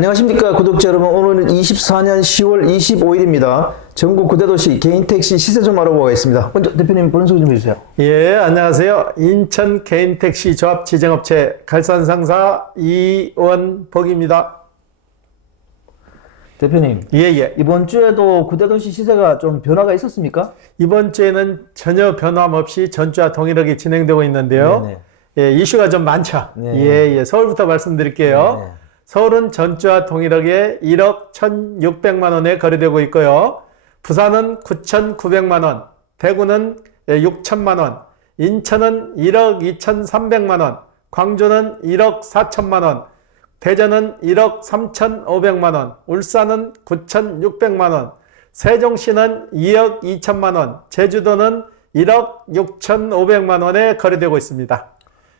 안녕하십니까 구독자 여러분. 오늘은 24년 10월 25일입니다. 전국 9대도시 개인택시 시세 좀 알아보겠습니다. 먼저 대표님 본인 소개 좀 해주세요. 예, 안녕하세요. 인천 개인택시 조합 지정업체 갈산상사 이원복입니다. 대표님, 예. 이번 주에도 9대도시 시세가 좀 변화가 있었습니까? 이번 주에는 전혀 변함없이 전주와 동일하게 진행되고 있는데요. 네네. 예, 이슈가 좀 많죠. 네. 예. 서울부터 말씀드릴게요. 네네. 서울은 전주와 동일하게 1억 1,600만 원에 거래되고 있고요. 부산은 9,900만 원, 대구는 6천만 원, 인천은 1억 2,300만 원, 광주는 1억 4천만 원, 대전은 1억 3,500만 원, 울산은 9,600만 원, 세종시는 2억 2천만 원, 제주도는 1억 6,500만 원에 거래되고 있습니다.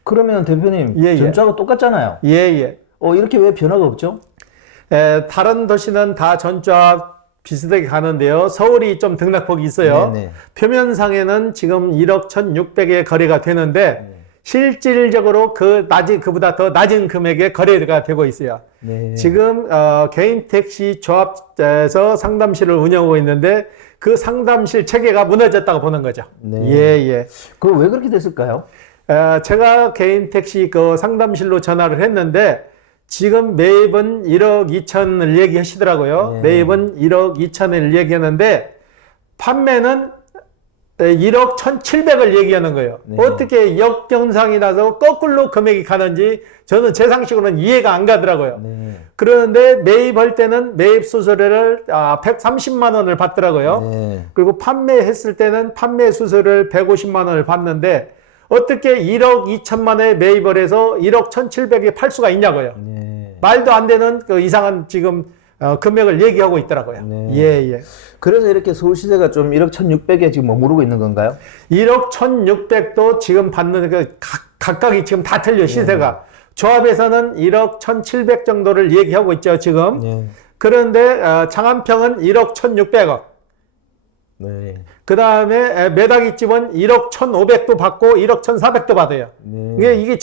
그러면 대표님, 예. 전주하고 똑같잖아요. 예. 이렇게 왜 변화가 없죠? 다른 도시는 다 전주와 비슷하게 가는데요. 서울이 좀 등락폭이 있어요. 네네. 표면상에는 지금 1억 1,600에 거래가 되는데 실질적으로 그보다 더 낮은 금액에 거래가 되고 있어요. 네. 지금 개인택시 조합에서 상담실을 운영하고 있는데 그 상담실 체계가 무너졌다고 보는 거죠. 네. 예. 그럼 왜 그렇게 됐을까요? 제가 개인택시 그 상담실로 전화를 했는데 지금 매입은 1억 2천을 얘기하시더라고요. 네. 매입은 1억 2천을 얘기하는데 판매는 1억 1,700을 얘기하는 거예요. 네. 어떻게 역경상이 나서 거꾸로 금액이 가는지 저는 제 상식으로는 이해가 안 가더라고요. 네. 그런데 매입할 때는 매입 수수료를 130만 원을 받더라고요. 네. 그리고 판매했을 때는 판매 수수료를 150만 원을 받는데 어떻게 1억 2천만 원에 매입을 해서 1억 1,700에 팔 수가 있냐고요. 네. 말도 안 되는 그 이상한 지금 금액을 얘기하고 있더라고요. 네. 예. 그래서 이렇게 서울 시세가 좀 1억 1,600에 지금 머무르고 있는 건가요? 1억 1,600도 지금 받는 그 각각이 지금 다 틀려 시세가. 조합에서는 1억 1,700 정도를 얘기하고 있죠, 지금. 네. 그런데 장안평은 1억 1,600억. 네. 그 다음에 메다기집은 1억 1,500도 받고 1억 1,400도 받아요. 네. 이게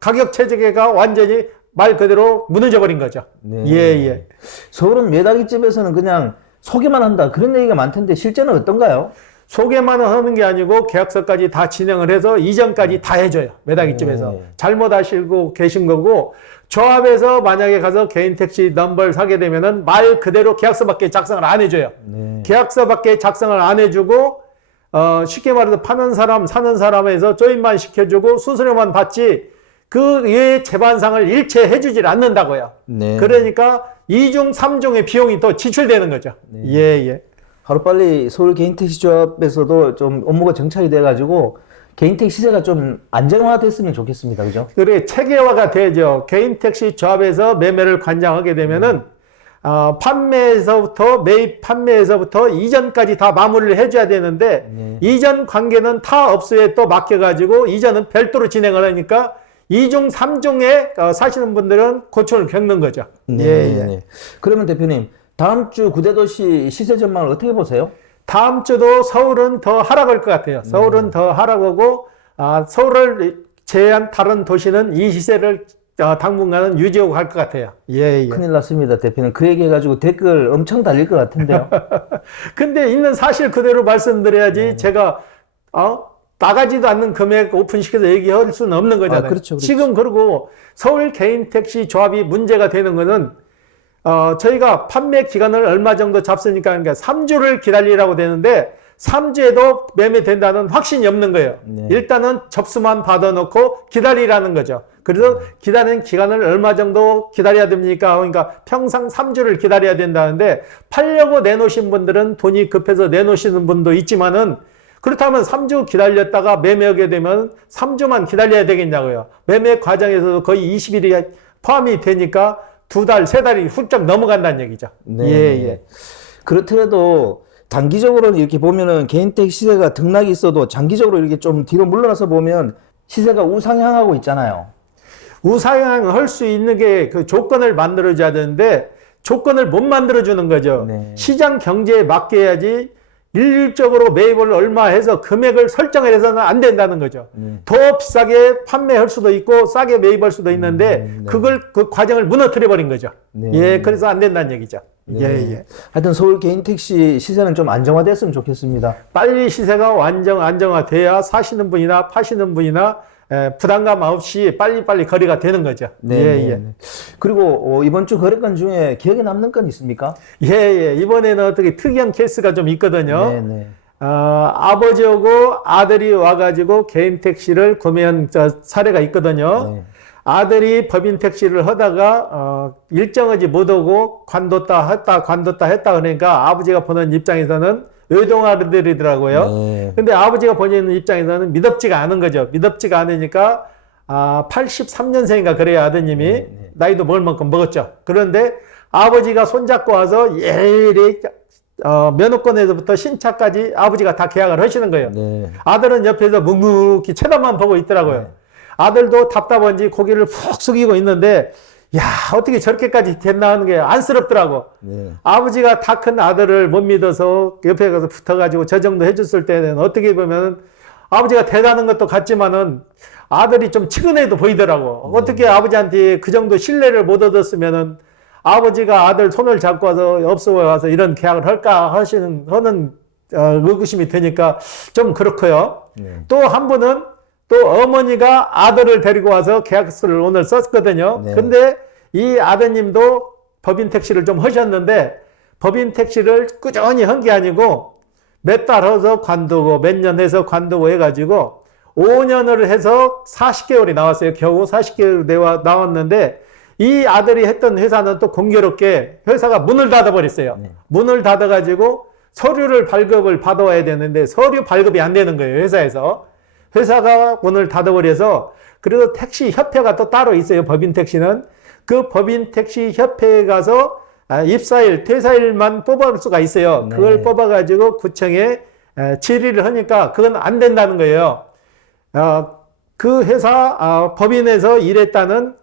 가격 체계가 완전히 말 그대로 무너져 버린 거죠. 네. 예. 서울은 메다기집에서는 그냥 소개만 한다 그런 얘기가 많던데 실제는 어떤가요? 소개만 하는 게 아니고 계약서까지 다 진행을 해서 이전까지 다 해줘요. 메다기집에서. 잘못 하시고 계신 거고 조합에서 만약에 가서 개인택시 넘버를 사게 되면은 말 그대로 계약서밖에 작성을 안 해줘요. 네. 계약서밖에 작성을 안 해주고 쉽게 말해서 파는 사람 사는 사람에서 조인만 시켜주고 수수료만 받지 그 외의 재반상을 일체 해주질 않는다고요. 네. 그러니까 2중 3중의 비용이 또 지출되는 거죠. 예. 하루빨리 서울 개인택시 조합에서도 좀 업무가 정착이 돼가지고 개인택시 시세가 좀 안정화됐으면 좋겠습니다. 그죠? 그래 체계화가 되죠. 개인택시 조합에서 매매를 관장하게 되면은 판매에서부터 매입 판매에서부터 이전까지 다 마무리를 해줘야 되는데 이전 관계는 타 업소에 또 맡겨가지고 이전은 별도로 진행을 하니까 2중 3중에 사시는 분들은 고충을 겪는 거죠. 예. 그러면 대표님 다음 주 9대도시 시세 전망을 어떻게 보세요? 다음 주도 서울은 더 하락할 것 같아요. 서울은 더 하락하고 서울을 제외한 다른 도시는 이 시세를 당분간은 유지하고 갈 것 같아요. 예. 큰일 났습니다, 대표님. 그 얘기 해가지고 댓글 엄청 달릴 것 같은데요. 근데 있는 사실 그대로 말씀드려야지 제가 나가지도 않는 금액 오픈시켜서 얘기할 수는 없는 거잖아요. 그렇죠. 지금 그리고 서울 개인택시 조합이 문제가 되는 거는 저희가 판매 기간을 얼마 정도 잡으니까 그러니까 3주를 기다리라고 되는데 3주에도 매매된다는 확신이 없는 거예요. 일단은 접수만 받아놓고 기다리라는 거죠. 그래서 기다리는 기간을 얼마 정도 기다려야 됩니까? 그러니까 평상 3주를 기다려야 된다는데 팔려고 내놓으신 분들은 돈이 급해서 내놓으시는 분도 있지만은 그렇다면 3주 기다렸다가 매매하게 되면 3주만 기다려야 되겠냐고요. 매매 과정에서도 거의 20일이 포함이 되니까 2달, 3달이 훌쩍 넘어간다는 얘기죠. 예. 그렇더라도 단기적으로는 이렇게 보면은 개인택시 시세가 등락이 있어도 장기적으로 이렇게 좀 뒤로 물러나서 보면 시세가 우상향하고 있잖아요. 우상향할 수 있는 게 그 조건을 만들어줘야 되는데 조건을 못 만들어주는 거죠. 시장 경제에 맞게 해야지 일률적으로 매입을 얼마 해서 금액을 설정을 해서는 안 된다는 거죠. 더 비싸게 판매할 수도 있고 싸게 매입할 수도 있는데 그 과정을 무너뜨려 버린 거죠. 예, 그래서 안 된다는 얘기죠. 예. 하여튼 서울 개인 택시 시세는 좀 안정화됐으면 좋겠습니다. 빨리 시세가 안정화돼야 사시는 분이나 파시는 분이나 부담감 없이 빨리빨리 거래가 되는 거죠. 예. 그리고 이번 주 거래건 중에 기억에 남는 건 있습니까? 예. 이번에는 어떻게 특이한 케이스가 좀 있거든요. 네. 아버지하고 아들이 와가지고 개인 택시를 구매한 사례가 있거든요. 아들이 법인 택시를 하다가 일정하지 못하고 관뒀다 했다 그러니까 아버지가 보는 입장에서는 외동아들이더라고요. 근데 아버지가 보는 입장에서는 믿업지가 않은 거죠. 믿업지가 않으니까 83년생인가 그래요. 아드님이 나이도 먹을 만큼 먹었죠. 그런데 아버지가 손잡고 와서 예리 면허권에서부터 신차까지 아버지가 다 계약을 하시는 거예요. 아들은 옆에서 묵묵히 쳐다만 보고 있더라고요. 아들도 답답한지 고개를 푹 숙이고 있는데 야, 어떻게 저렇게까지 됐나 하는 게 안쓰럽더라고. 아버지가 다 큰 아들을 못 믿어서 옆에 가서 붙어가지고 저 정도 해줬을 때는 어떻게 보면 아버지가 대단한 것도 같지만은 아들이 좀 측은해도 보이더라고. 어떻게 아버지한테 그 정도 신뢰를 못 얻었으면은 아버지가 아들 손을 잡고 와서 업소에 와서 이런 계약을 할까 하는 의구심이 드니까 좀 그렇고요. 또 한 분은 또 어머니가 아들을 데리고 와서 계약서를 오늘 썼거든요. 근데 이 아드님도 법인 택시를 좀 하셨는데 법인 택시를 꾸준히 한 게 아니고 몇 달 해서 관두고 몇 년 해서 관두고 해가지고 5년을 해서 40개월이 나왔어요. 겨우 40개월 나왔는데 이 아들이 했던 회사는 또 공교롭게 회사가 문을 닫아버렸어요. 문을 닫아가지고 서류를 발급을 받아와야 되는데 서류 발급이 안 되는 거예요. 회사가 문을 닫아버려서 그래서 택시 협회가 또 따로 있어요. 법인 택시는. 그 법인 택시 협회에 가서 입사일, 퇴사일만 뽑을 수가 있어요. 그걸 뽑아가지고 구청에 질의를 하니까 그건 안 된다는 거예요. 그 회사 법인에서 일했다는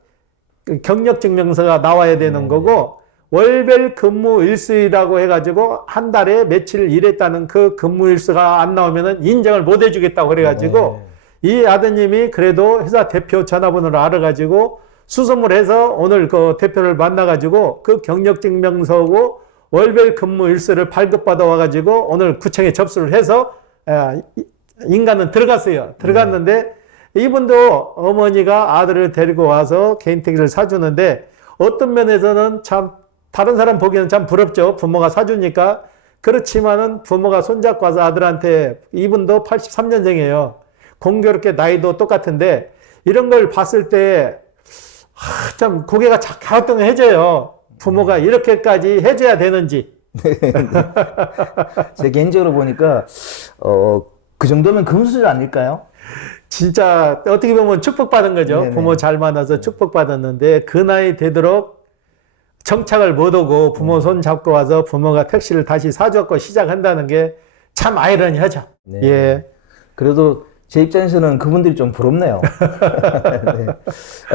경력증명서가 나와야 되는 거고 월별 근무 일수라고 해가지고 한 달에 며칠 일했다는 그 근무 일수가 안 나오면은 인정을 못 해주겠다고 그래가지고 이 아드님이 그래도 회사 대표 전화번호를 알아가지고 수소문 해서 오늘 그 대표를 만나가지고 그 경력증명서고 월별 근무 일수를 발급받아 와가지고 오늘 구청에 접수를 해서 인간은 들어갔어요. 들어갔는데 이분도 어머니가 아들을 데리고 와서 개인 택시를 사주는데 어떤 면에서는 참 다른 사람 보기에는 참 부럽죠. 부모가 사주니까. 그렇지만은 부모가 손잡고 와서 아들한테 이분도 83년생이에요. 공교롭게 나이도 똑같은데 이런 걸 봤을 때 참 고개가 갸우뚱해져요. 부모가 이렇게까지 해줘야 되는지. 제 개인적으로 보니까 그 정도면 금수저 아닐까요? 진짜 어떻게 보면 축복받은 거죠. 부모 잘 만나서 축복받았는데 그 나이 되도록 정착을 못하고 부모 손 잡고 와서 부모가 택시를 다시 사줬고 시작한다는 게 참 아이러니하죠. 예. 그래도 제 입장에서는 그분들이 좀 부럽네요.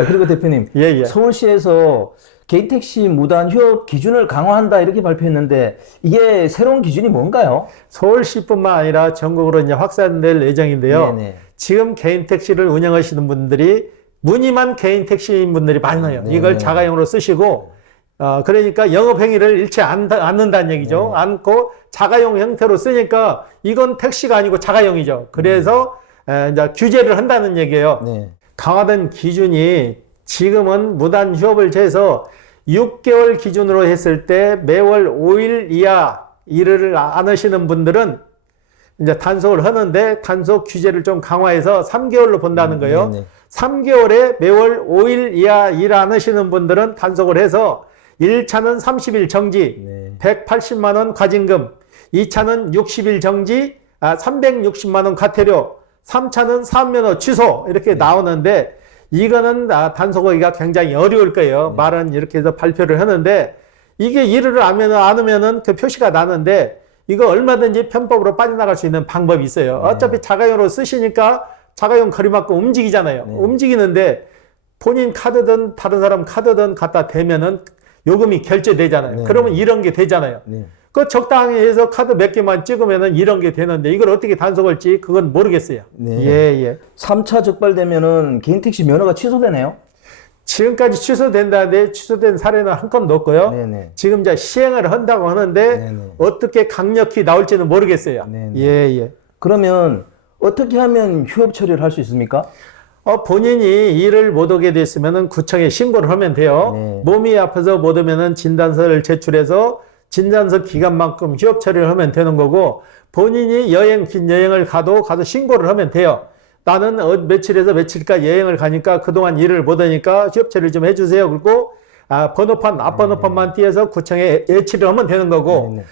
그리고 대표님, 서울시에서 개인택시 무단 휴업 기준을 강화한다 이렇게 발표했는데 이게 새로운 기준이 뭔가요? 서울시뿐만 아니라 전국으로 이제 확산될 예정인데요. 지금 개인택시를 운영하시는 분들이 무늬만 개인택시인 분들이 많아요. 이걸 자가용으로 쓰시고 그러니까 영업행위를 잃지 않는다는 얘기죠. 않고 자가용 형태로 쓰니까 이건 택시가 아니고 자가용이죠. 그래서 이제 규제를 한다는 얘기예요. 강화된 기준이 지금은 무단 휴업을 재서 6개월 기준으로 했을 때 매월 5일 이하 일을 안 하시는 분들은 이제 단속을 하는데 단속 규제를 좀 강화해서 3개월로 본다는 거예요. 3개월에 매월 5일 이하 일 안 하시는 분들은 단속을 해서 1차는 30일 정지, 180만 원 과징금, 2차는 60일 정지, 360만 원 과태료, 3차는 사업면허 취소 이렇게 나오는데 이거는 단속하기가 굉장히 어려울 거예요. 말은 이렇게 해서 발표를 하는데 이게 일을 안 하면은 그 표시가 나는데 이거 얼마든지 편법으로 빠져나갈 수 있는 방법이 있어요. 어차피 자가용으로 쓰시니까 자가용 거리막고 움직이잖아요. 움직이는데 본인 카드든 다른 사람 카드든 갖다 대면은 요금이 결제되잖아요. 그러면 이런 게 되잖아요. 그 적당히 해서 카드 몇 개만 찍으면은 이런 게 되는데 이걸 어떻게 단속할지 그건 모르겠어요. 네. 예. 3차 적발되면은 개인 택시 면허가 취소되네요. 지금까지 취소된다는데 취소된 사례는 한 건도 없고요. 네네. 지금 이제 시행을 한다고 하는데 네네. 어떻게 강력히 나올지는 모르겠어요. 네네. 예. 그러면 어떻게 하면 휴업 처리를 할 수 있습니까? 본인이 일을 못 오게 됐으면은 구청에 신고를 하면 돼요. 네. 몸이 아파서 못 오면은 진단서를 제출해서 진단서 기간만큼 휴업 처리를 하면 되는 거고, 본인이 긴 여행을 가도 가서 신고를 하면 돼요. 나는 며칠에서 며칠까지 여행을 가니까 그동안 일을 못 하니까 휴업 처리를 좀 해주세요. 그리고 앞번호판만 띄어서 구청에 예치를 하면 되는 거고, 네네.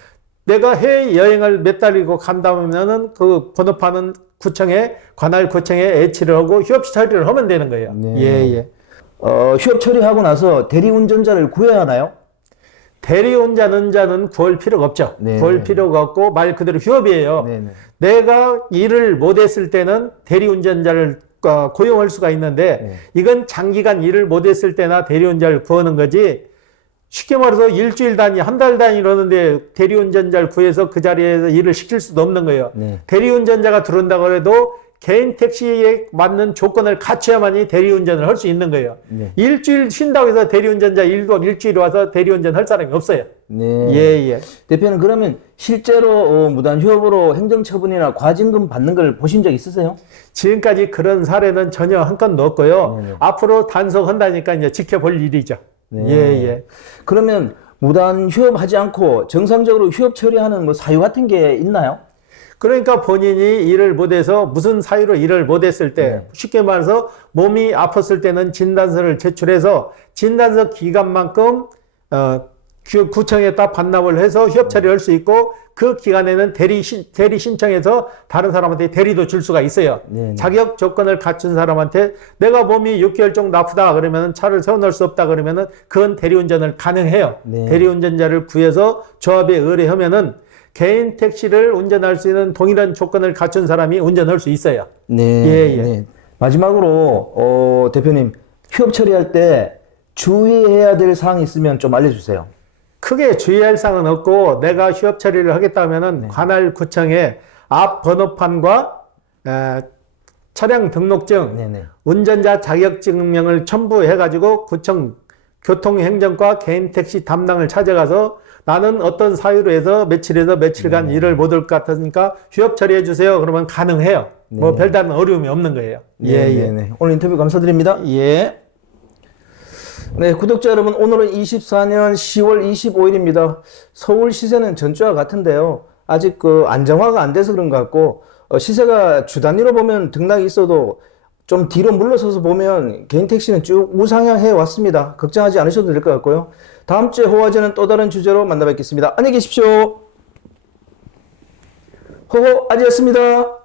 내가 해외 여행을 몇 달이고 간다면은 그 번호판은 관할 구청에 예치를 하고 휴업 처리를 하면 되는 거예요. 네. 예. 휴업 처리하고 나서 대리운전자를 구해야 하나요? 대리운전자는 구할 필요가 없죠. 네. 구할 필요가 없고 말 그대로 휴업이에요. 네네. 내가 일을 못했을 때는 대리운전자를 고용할 수가 있는데 네. 이건 장기간 일을 못했을 때나 대리운전자를 구하는 거지. 쉽게 말해서 일주일 단위, 한 달 단위 이러는데 대리운전자를 구해서 그 자리에서 일을 시킬 수도 없는 거예요. 네. 대리운전자가 들어온다고 해도 개인 택시에 맞는 조건을 갖춰야만이 대리운전을 할 수 있는 거예요. 네. 일주일 쉰다고 해서 대리운전자 일주일 와서 대리운전 할 사람이 없어요. 네. 예. 대표는 그러면 실제로 무단 휴업으로 행정처분이나 과징금 받는 걸 보신 적 있으세요? 지금까지 그런 사례는 전혀 한 건도 없고요. 네네. 앞으로 단속한다니까 이제 지켜볼 일이죠. 네. 예. 그러면 무단 휴업하지 않고 정상적으로 휴업 처리하는 뭐 사유 같은 게 있나요? 그러니까 본인이 일을 못해서 무슨 사유로 일을 못했을 때 네. 쉽게 말해서 몸이 아팠을 때는 진단서를 제출해서 진단서 기간만큼 구청에다 반납을 해서 휴업 처리할 수 있고 그 기간에는 대리 신청해서 다른 사람한테 대리도 줄 수가 있어요. 네. 자격 조건을 갖춘 사람한테 내가 몸이 6개월 정도 아프다 그러면 차를 세워놓을 수 없다 그러면은 그건 대리운전을 가능해요. 네. 대리운전자를 구해서 조합에 의뢰하면은 개인 택시를 운전할 수 있는 동일한 조건을 갖춘 사람이 운전할 수 있어요. 네. 예. 네. 마지막으로 대표님 휴업 처리할 때 주의해야 될 사항이 있으면 좀 알려주세요. 크게 주의할 사항은 없고 내가 휴업 처리를 하겠다면은 관할 구청에 앞 번호판과 차량 등록증, 네네. 운전자 자격증명을 첨부해가지고 구청 교통행정과 개인택시 담당을 찾아가서 나는 어떤 사유로 해서 며칠에서 며칠간 일을 못 올 것 같으니까 휴업 처리해 주세요. 그러면 가능해요. 뭐 별다른 어려움이 없는 거예요. 네. 오늘 인터뷰 감사드립니다. 예. 네, 구독자 여러분, 오늘은 24년 10월 25일입니다. 서울 시세는 전주와 같은데요. 아직 안정화가 안 돼서 그런 것 같고, 시세가 주 단위로 보면 등락이 있어도 좀 뒤로 물러서서 보면 개인 택시는 쭉 우상향해 왔습니다. 걱정하지 않으셔도 될 것 같고요. 다음 주에 호화제는 또 다른 주제로 만나 뵙겠습니다. 안녕히 계십시오. 호호 아지였습니다.